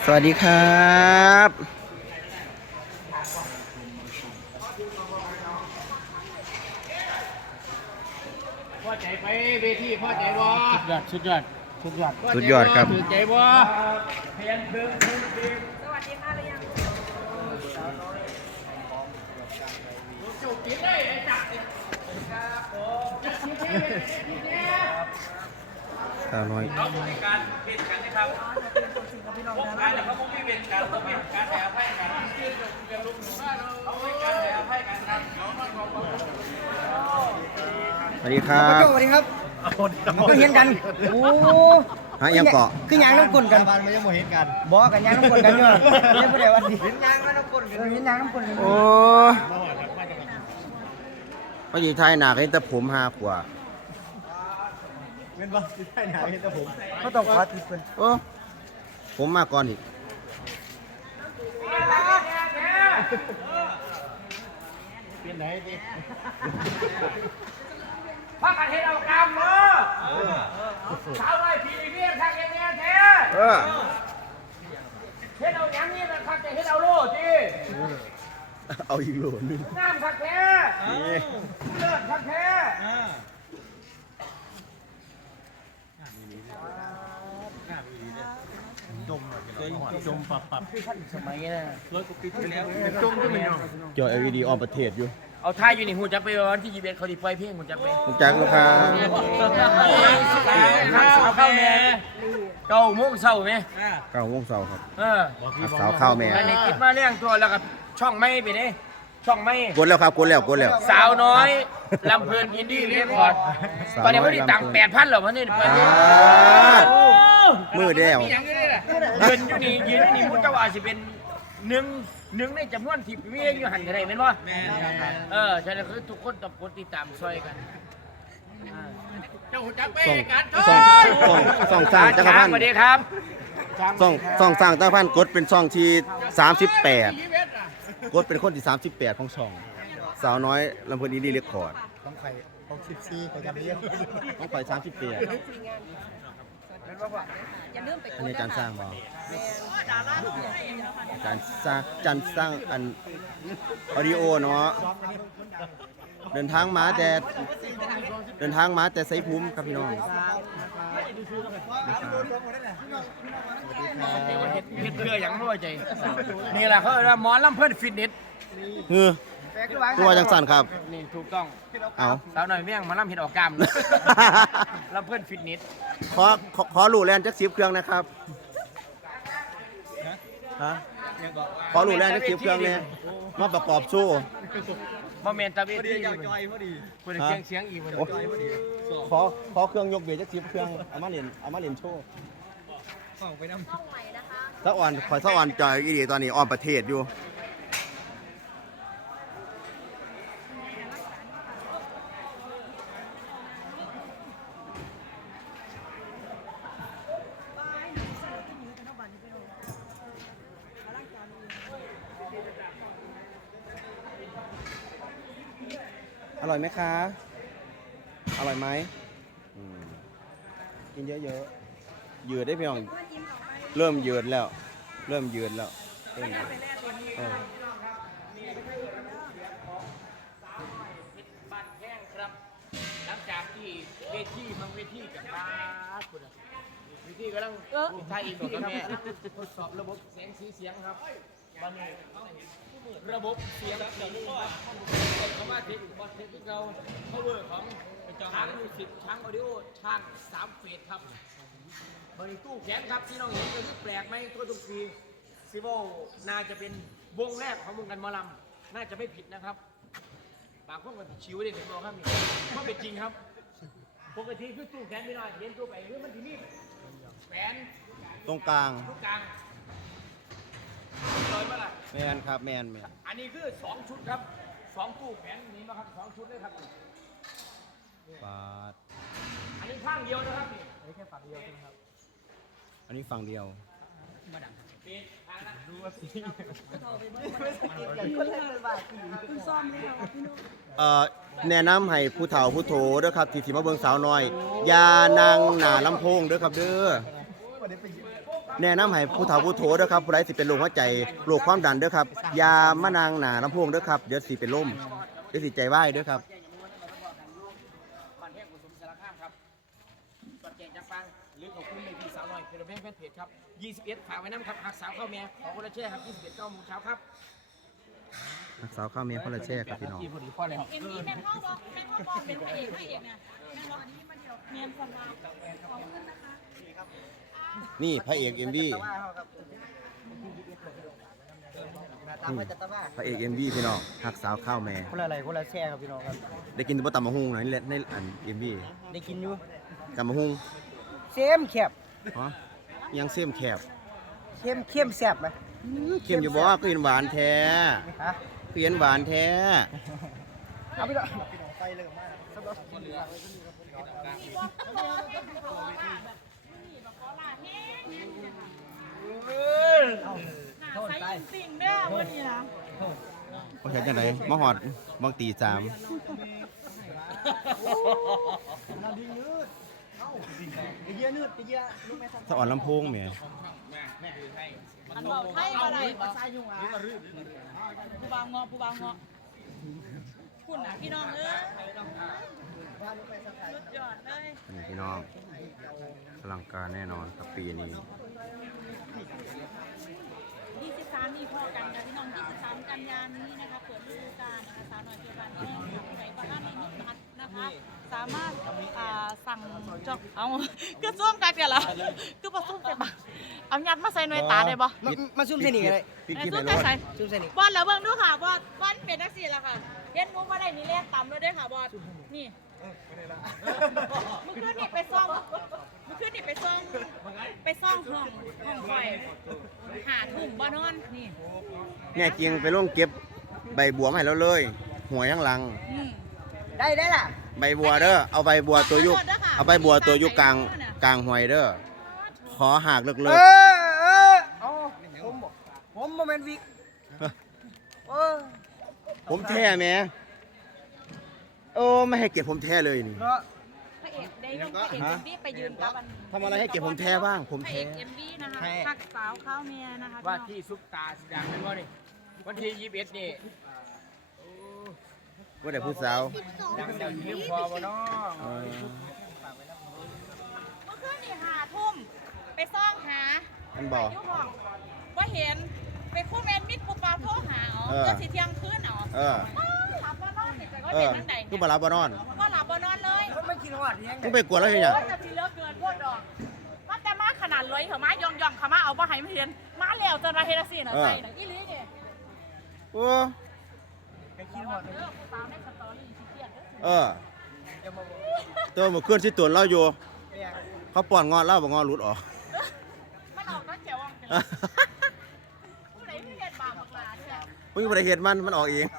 วัสดีครับพ่อใจไปเวทีพ่อใจบ่สุดยอดครับถือใจบ่เพียงถึงสวัสดีค่ะหรือยังจุกกินได้จับครับผมจะกินได้สาวน้อยเราบริการเป็นกันนะครับพวกการเขาไม่เป็นการเขาเป็นการแถวให้กันเขาไม่การแถวให้กันครับสวัสดีครับสวัสดีครับก็เห็นกันโอ้ฮะยังเกาะคือยางน้ำกลนกันมันยังไม่เห็นกันบอกกันยางน้ำกลนกันด้วยไม่ได้ว่าเห็นยางน้ำกลนกันเห็นยางน้ำกลนกันโอ้พอดีไทยหนักเห็นแต่ผม5 ขวบเป็นบ่ที่ใช่หนาเห็นแต่ผมเขาต้องขอติดเพิ่นโอ้ผมมาก่อนอีกเป็นไหนดิพระกันเห็นเอากรรมเนาะสาวน้อยพี่เรียกทางแง่แท้เออเห็นเอาอย่างนี้นะคักจะเห็นเอาโล่จีเอาอีกโหลนึงน้ำคักแท้เลือดคักแท้จมปับสมัยนี้นะ 100 กว่าปีที่แล้วจมก็ไม่เอาจอ LED ออมประเทศอยู่เอาท่าอยู่นี่หูจักไปวันที่21เขาดีปล่อยเพลงหูจักไปผมจักลูกค้าเอาเข้าแม่เก้าโมงเช้าไหม 9 โมงเช้าครับเออสาวข้าวแม่อันนี้คิดมาเลี้ยงตัวแล้วก็ช่องไม่ไปเด้ช่องไม่กดแล้วครับกดแล้วสาวน้อยลำเพลินอินดี้เรียกคอร์ดตอนนี้เขาได้ตังค์8,000หรอมันนี่มือเดียวยืนอยู่นี่มุ้เจ้าอาจจะเป็นหนึ่งในจำนวนที่มีอยู่หันกันได้ไหมวะใช่แล้วคือทุกคนต้องกดติดตามช่วยกันเจ้าหุ่นจักรไปส่งการส่องสร้างจักรพันธ์สวัสดีครับส่องสร้างจักรพันธ์กดเป็นช่องที่38กดเป็นคนที่38ของช่อง สาวน้อยลำเพลินอินดี้เรคคอร์ดต้องไข่ต้อง14เขาจะเลี้ยงต้องไป38 อย่าลืมไปกอันดนี้อาจารย์สร้างบ่แม่อาจารย์สร้างอันออดิโอเนาะเดินทางมาแต่ไซภูมิครับพี่น้องเฮ็ดเพื่ออย่างน้อยใจนี่แหละเขาเรียกว่าหมอลำเพื่อนฟิตเนสฮือตัวจังสั่นครับนี่ถูกต้องเอาสาวหน่อยเมี่ยงหมาลำเห็ดออกกล้ามลำเพื่อนฟิตเนสขอหลูแลนจัก10 เครื่องนะครับฮะขอหลูแลนจัก10 เครื่องเนี่ยมาประกอบโชว์บ่แม่นตะเวทีคนเสียงอีกโอ้ขอเครื่องยกเวทจัก10 เครื่องเอามาเล่นโชว์ช่องใหม่นะคะสะอ่อนจอยอีดีตอนนี้ออมประเทศอยู่อร่อยไหมคะอร่อยไหมกินเยอะๆยืดได้พี่น้องเริ่มยืดแล้วเต้นเออบ้านแข้งครับหลังจากที่เวทีกับบ้านคุณเวทีกำลังถ่ายอีกทีครับทดสอบระบบแสงสีเสียงครับตอนนี้ระบบเสียงเขามาถึงบอลเทคนิคเราเพราะเวอร์ของช้างมิวสิกช้างออดิโอช้าง3 เฟสครับบริตู้แขนครับที่น้องเห็นเป็นแปลกไหมทั่วทุกปีซิโวน่าจะเป็นวงแรกของวงการหมอลำน่าจะไม่ผิดนะครับบางคนมันชิวเลยผมบอกครับนี่เพราะเป็นจริงครับปกติคือตู้แขนไม่น้อยเห็นตู้ไปหรือมันที่นี่แขนตรงกลางทุกกลางเลยเมื่อไหร่แมนครับแมนอันนี้คือ2 ชุดครับ2 ตู้แขนนี้นะครับ2 ชุดเลยครับปาดอันนี้ข้างเดียวนะครับนี่อันนี้แค่ฝั่งเดียวใช่ไหมครับอันนี้ฝั่งเดียวปิดทางนะดูว่าสีแนะนำให้ผู้เฒ่าผู้โถเด้อครับที่มาเบิ่งสาวน้อยอย่านางหน้าลำโพงเด้อครับเด้อแนะนำให้ผู้เฒ่าผู้โถเด้อครับผู้ใดสิเป็นโรคหัวใจโรคความดันเด้อครับยามะนางหนาลำโพงเด้อครับเดี๋ยวสิเป็นลมเดี๋ยวสิใจวายเด้อครับบ้านแพงกุศลสารคามครับตอดแกงจับปังหรือขอบคุณในที่สาวน้อยเพจแพงเพจครับ21ฝากไว้น้ำครับหักสาวเข้าแม่ของคนละแช่ครับ21 9 โมงเช้าครับนักสาวข้าวเมียคนละแช่ครับพี่น้องพอดีพ่อเลยเอ็มวีแม่พ่อบอกเป็นพระเอกเนี่ยแม่บอกนี้มาเดียวเมียนคนเราขอบคุณนะคะนี่พระเอกเอ็มวีพระเอกเอ็มวีพี่น้องหักสาวข้าวแม่คนละอะไรคนละแช่ครับพี่น้องครับได้กินบ่ตำมะฮุงนะนี่แหละในอันเอ็มวีได้กินอยู่ตำมะฮุงเซมแคบฮะยังเส้มแคบเข้มแซ่บไหมเค็มอยู่บ่ก็เห็นหวานแท้ฮะก็เห็นหวานแท้เอาไปเลยใส่สิ่งเนี่ยวันนี้นะบ่เฮ็ดจังไดมาฮอดบางตี3ถ้าอ่อนลำโพงแหมอันบอกให้อะไรผู้บางเงาะคุณน่ะพี่น้องเอ้ยสุดยอดเลยนี่พี่น้องอลังการแน่นอนครับปีนี้ 23นี่พอกันนะพี่น้อง23กันยายนนี้นะคะเปิดฤดูกาลนะคะสาวน้อยเพียงบานแห้งค่ะใครบ้านมีบัตรนะคะสามารถสั่งจอกเอาคือส้วมกันกันเหรอคือผสมกันบ้างเอายัดมาใส่หน่วยตาได้บ่มาซุ่มเส้นอีกอะไรปิดคลิปส้วให้มรใส่ถซุ่มเส้นอีกบอลแล้วเบิ่งดูค่ะบอลเป็นนักสี่ละค่ะเฮ็ดมุกมาได้นี่แรกต่ำเลยเด้อค่ะบอลนี่มึงขึ้นนี่ไปซ่องห้องคอยหาถุงบ่นอนนี่เนี่ยจริงไปลงเก็บใบบัวมาให้เราเลยหัวยังหลังได้ล่ะใบบัวเด้อเอาใบบัวตัวยุกเอาใบบัวตัวยุกกลางหวยเด้อขอหากเลิกเอาผมโมเมนต์วิกเออผมแท้แหมโอ้ไม่ให้เก็บผมแท้เลยนี่เนาะพระเอกได้พระเอกเอ็มวีไปยืนกับทำอะไรให้เก็บผมแท้บ้างผมพระแท้เอกเอ็มวีนะคะทักสาวข้าวเมียนะคะว่าที่ซุปตาสีดำเป็นว่านี่วันที่21นี่ว่าแต่ผู้สาวดังแล้วลืมพอบ่เนาะเออเมื่อคืนนี่5 ทุ่มไปซ่องหามันบอกยุห้องว่าเห็นไปคู่แมนมิดปูปลาโทรหาอ๋อเออเพื่อสิเที่ยงคืนอ๋อเออหลับบ่นอนนี่แต่ก็เอเห็นอนั่นใดคือมารับบ่นอนก็หลับบ่นอนเลยผมไม่กินหวานยังไงมึงไปกวนแล้วเห็นยังโอ้ยแต่สิเลิกเกินพวดดอกมาแต่มาขนาดเลยเหรอมายองเขามาเอาบ่ให้มาเห็นมาแล้วจนมาเฮ็ดจังซี่น่ะใส่น่ะอีหลีนี่โอ้ไปกินหวานเออผู้สาวในสตอรี่สิเครียดเด้อเออตัวเมื่อคืนสิตัวเราอยู่เนี่ยเขาป้อนงอเล่าบ่งอหลุดออกมันออกก็แจ๋วอ่ะผู้ใดที่เฮ็ดบาปบักหลาเนี่ยมึงบ่ได้เห็นมันออกเองส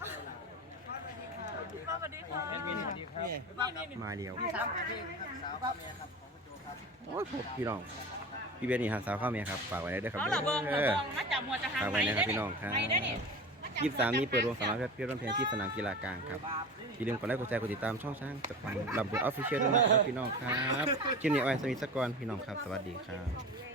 วัสดีค่ะ นี่มาเดียวสามเพลงสาวครับเนี่ยครับของคุณโจครับโอ้ยผมพี่น้องพี่เบียร์นี่หาสาวข้าวเมียครับฝากไว้ได้ด้วยครับเอาเด้ละเบิ่งอมาจับมัวจะหาฝากใหม่ไว้นะคได้รับพี่น้องครับใหม่ได้นี่ 23นี้เปิดโรงสำหรับเพื่อนร่วมเพลงที่สนามกีฬากลางครับอย่าลืมกดไลค์กดแชร์กดติดตามช่องช้างตะวันลำพูนออฟฟิเชียลด้วยนะครับพี่น้องครับคลิปนี้เอาไว้สมิทสกรพี่น้องครับสวัสดีครับ